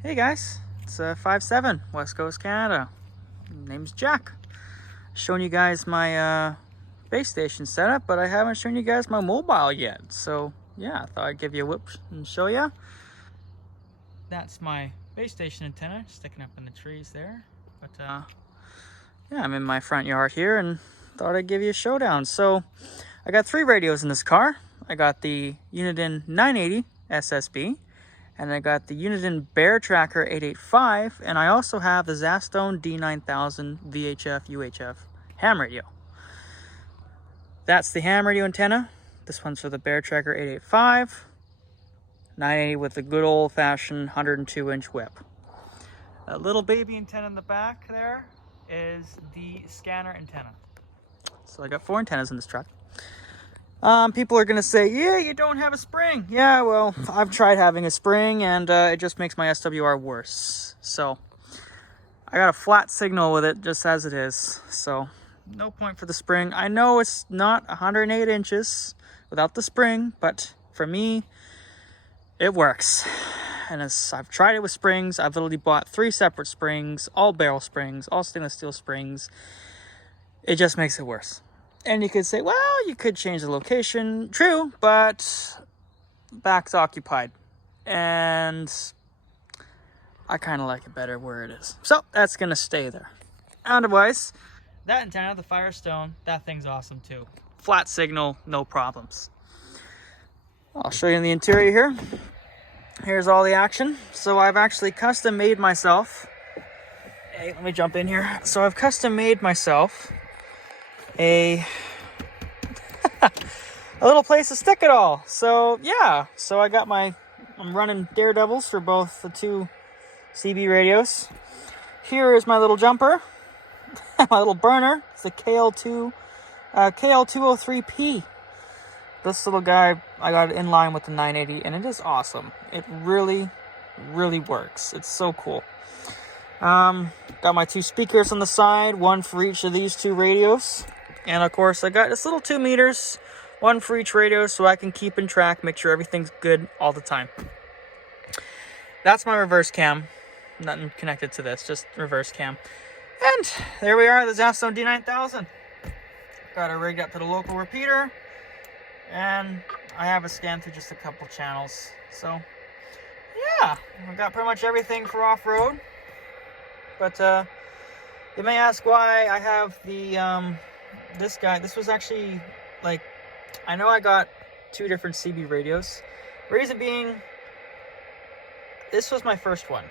Hey guys, it's 5-7, West Coast Canada. Name's Jack. Showing you guys my base station setup, but I haven't shown you guys my mobile yet. So yeah, I thought I'd give you a whoop and show you. That's my base station antenna sticking up in the trees there. But yeah, I'm in my front yard here and thought I'd give you a showdown. So I got 3 radios in this car. I got the Uniden 980 SSB. And I got the Uniden Bear Tracker 885, and I also have the Zastone D9000 VHF UHF ham radio. That's the ham radio antenna. This one's for the Bear Tracker 885, 980 with the good old-fashioned 102-inch whip. That little baby antenna in the back there is the scanner antenna. So I got 4 antennas in this truck. People are gonna say, yeah, you don't have a spring. Yeah, well, I've tried having a spring and it just makes my SWR worse. So I got a flat signal with it just as it is. So no point for the spring. I know it's not 108 inches without the spring, but for me, it works. And as I've tried it with springs, I've literally bought 3 separate springs, all barrel springs, all stainless steel springs. It just makes it worse. And you could say, well, you could change the location. True, but back's occupied. And I kind of like it better where it is. So that's going to stay there. Otherwise, that antenna, the Firestone, that thing's awesome too. Flat signal, no problems. I'll show you in the interior here. Here's all the action. So I've actually custom made myself. Hey, let me jump in here. So I've custom made myself a little place to stick it all. So yeah, so I got I'm running Daredevils for both the 2 CB radios. Here is my little jumper, my little burner. It's the KL203P. This little guy, I got it in line with the 980, and it is awesome. It really, really works. It's so cool. Got my 2 speakers on the side, one for each of these 2 radios. And of course, I got this little 2 meters, one for each radio, so I can keep in track, make sure everything's good all the time. That's my reverse cam. Nothing connected to this, just reverse cam. And there we are, the Zastone D9000. Got it rigged up to the local repeater. And I have it scanned through just a couple channels. So, yeah, I've got pretty much everything for off-road. But you may ask why I have the this guy. This was actually, like, I know I got 2 different CB radios. Reason being, this was my first one.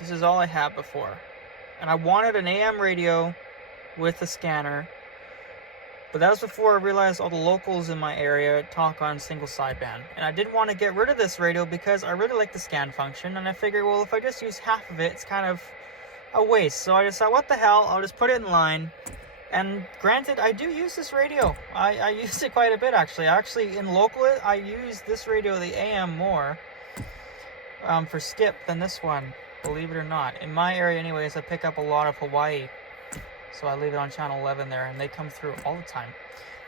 This is all I had before. And I wanted an AM radio with a scanner. But that was before I realized all the locals in my area talk on single sideband. And I didn't want to get rid of this radio because I really like the scan function. And I figured, well, if I just use half of it, it's kind of a waste. So I just thought, what the hell, I'll just put it in line. And granted, I do use this radio. I use it quite a bit, actually. In local, I use this radio, the AM, more for skip than this one, believe it or not. In my area, anyways, I pick up a lot of Hawaii. So I leave it on channel 11 there, and they come through all the time.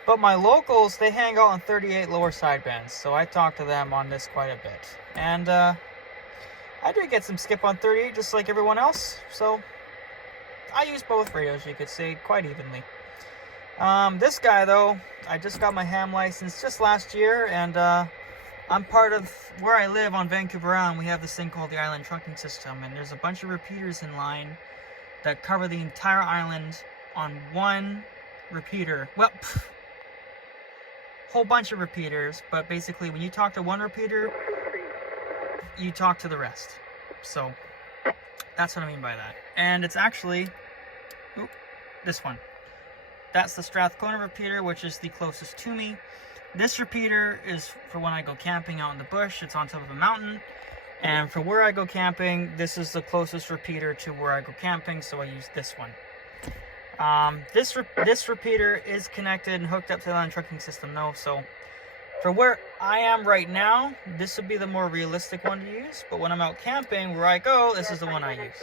But my locals, they hang out on 38 lower sidebands, so I talk to them on this quite a bit. And I do get some skip on 38, just like everyone else, so I use both radios, you could say, quite evenly. This guy, though, I just got my ham license just last year, and I'm part of where I live on Vancouver Island. We have this thing called the Island Trunking System, and there's a bunch of repeaters in line that cover the entire island on one repeater. Well, whole bunch of repeaters, but basically when you talk to one repeater, you talk to the rest. So that's what I mean by that. And it's actually this one. That's the Strathcona repeater, which is the closest to me. This repeater is for when I go camping out in the bush. It's on top of a mountain. And for where I go camping, this is the closest repeater to where I go camping, so I use this one. This repeater is connected and hooked up to the Island Trunking System, though, so for where I am right now, this would be the more realistic one to use, but when I'm out camping, where I go, this is the one I use.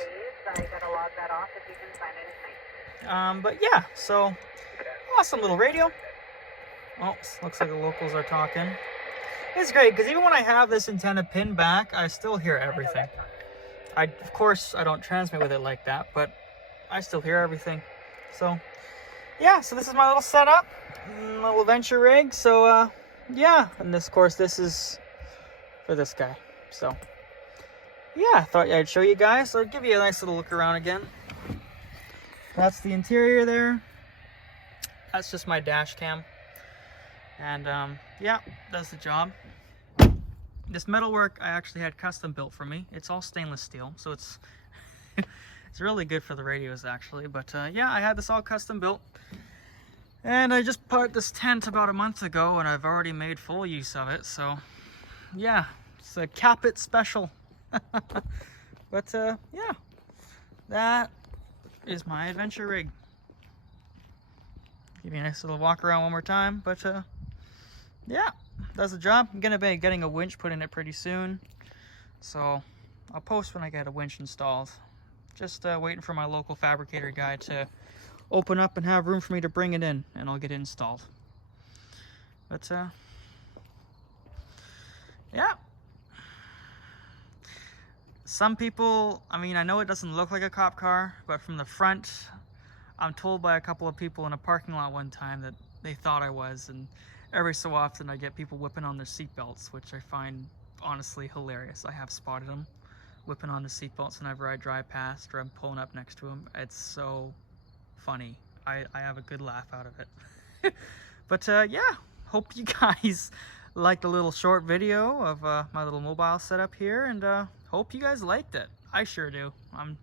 But yeah, so awesome little radio. Oh, looks like the locals are talking. It's great, because even when I have this antenna pinned back, I still hear everything. Of course, I don't transmit with it like that, but I still hear everything. So, yeah, so this is my little setup, little adventure rig. So, yeah, and this, of course, this is for this guy. So, yeah, I thought I'd show you guys. So, I'll give you a nice little look around again. That's the interior there. That's just my dash cam. And, yeah, does the job. This metalwork I actually had custom built for me. It's all stainless steel, so it's it's really good for the radios actually. But yeah, I had this all custom built, and I just put this tent about a month ago, and I've already made full use of it. So yeah, it's a Cap It special. But yeah, that is my adventure rig. Give you a nice little walk around one more time. But yeah, does the job. I'm gonna be getting a winch put in it pretty soon, so I'll post when I get a winch installed. Just waiting for my local fabricator guy to open up and have room for me to bring it in, and I'll get it installed. But yeah, some people, I mean, I know it doesn't look like a cop car, but from the front, I'm told by a couple of people in a parking lot one time that they thought I was, and every so often I get people whipping on their seatbelts, which I find honestly hilarious. I have spotted them whipping on the seatbelts whenever I drive past or I'm pulling up next to them. It's so funny. I have a good laugh out of it. But yeah, hope you guys liked a little short video of my little mobile setup here, and hope you guys liked it. I sure do. I'm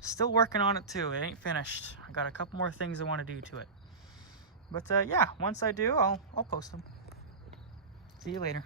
still working on it too. It ain't finished. I got a couple more things I want to do to it. But yeah, once I do, I'll post them. See you later.